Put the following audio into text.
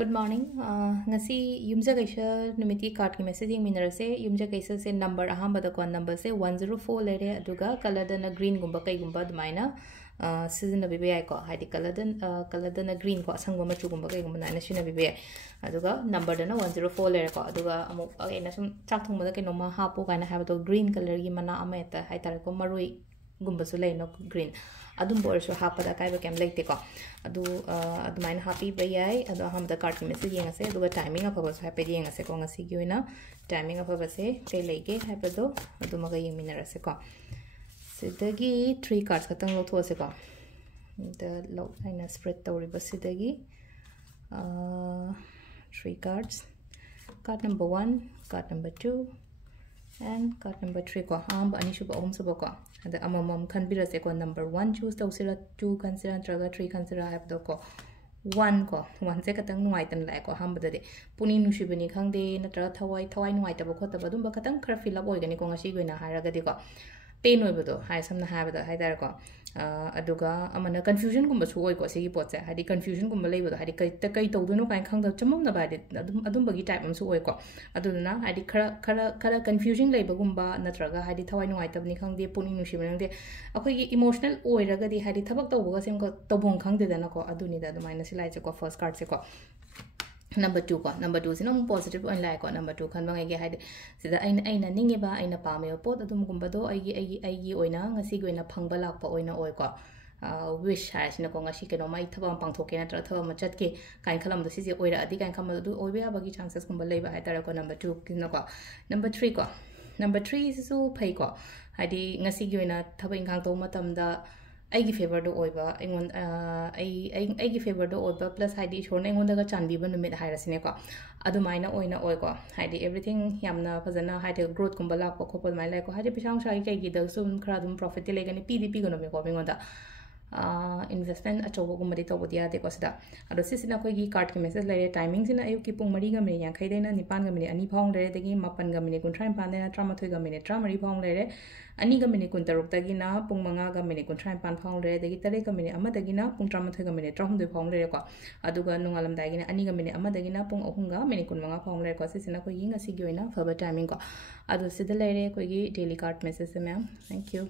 Good morning. Ngasi yumja kaisa numiti card ki messaging minner se yumja kaisa se number ahamba da kon number se 104 lere aduga color na green gumba kai gumba dmaina season bibe ai ko haidi color na green ko sangwa machu gumba kai gumba na shina bibe aduga number na 104 lere ko aduga amu ena sum chak thung da ke no ma hapo kana have to green color gi mana ameta hai tar ko marui gumba su lay no green adum bor so hapa da kai ba kem like te ko adu admain happy ba yai adu ham da card message yenga se adu timing of ba so happy yenga se ko ngasi gi oina timing of ba se te lege happy do adu maga yeng minara se ko sidagi 3 cards katang lo tho se ko the lo aina spread tawri ba sidagi 3 cards card number 1 card number 2 and card number 3 ko ham ani shuba om suba ko ada amamam khanbira se ko number 1 choose tawsira 2 consider traga 3 consider have do ko 1 ko 1 se katang nuai tan lai ko ham bada de puni nushibani khangde natra thawai nuai ta ba khota ba dum ba katang khara fill up oigani ko ngasi goina haraga de ko pain oi bado hai samna ha bada hai dar ko aduga amana confusion gumba su oi ko sigi pot se hadi confusion gumba lei bado hadi kai tawduno kai khang da chamam na ba de adum bagi type am su oi ko aduna hadi khara confusion lei bagumba natraga hadi thawai nuai tabni khangde puni nushibani de akoi gi emotional oi raga di hadi thabak tawba sem ko tawbong khangde da na ko aduni da adumai na silai che ko first card se ko number 2 ko number 2 sino positive on like ko number 2 khan bangai ge haide sida aina ninge ba aina pame pot adum gumba do aigi oina ngasi goina phangba lak pa oina oi ko wish ha sina ko ngasi keno mai thaba pangthoke na tra thaba machat ke kain khalam do sije oira adi kain kham do oibe abagi chances gumba leiba ha tara ko number 2 kino ko number 3 ko number 3 is so phai ko hadi ngasi goina thaba inghang to matam da aigi favor do oiba engon aigi favor do oiba plus haidi shorna engon daga chanbi ba numit hairasine ko adumaina oina oi ko haidi everything yamna fazana haidi growth kumba lak ko khopal mai lai ko haidi pisang sai kai gi da sum khra dum profit le gani pdp gono me ko bengon da investment achobo gumadi to bodia de ko sada ado sisina koi gi card ki message lai timing sina ayu ki pung mari ga me yang khai dena nipan ga me ani phong le de gi mapan ga me kun trai pan dena tramathoi ga me tramari phong le ani ga me kun taruk ta gi na pung manga ga me kun trai pan phong le de gi tare ga me ama da gi na pung tramathoi ga me tram de phong le ko aduga nungalam da gi na ani ga me ama da gi na pung ahum ga me kun manga phong le ko sisina koi gi ngasi gi oina faba timing ko ado sida le koi gi daily card message ma'am thank you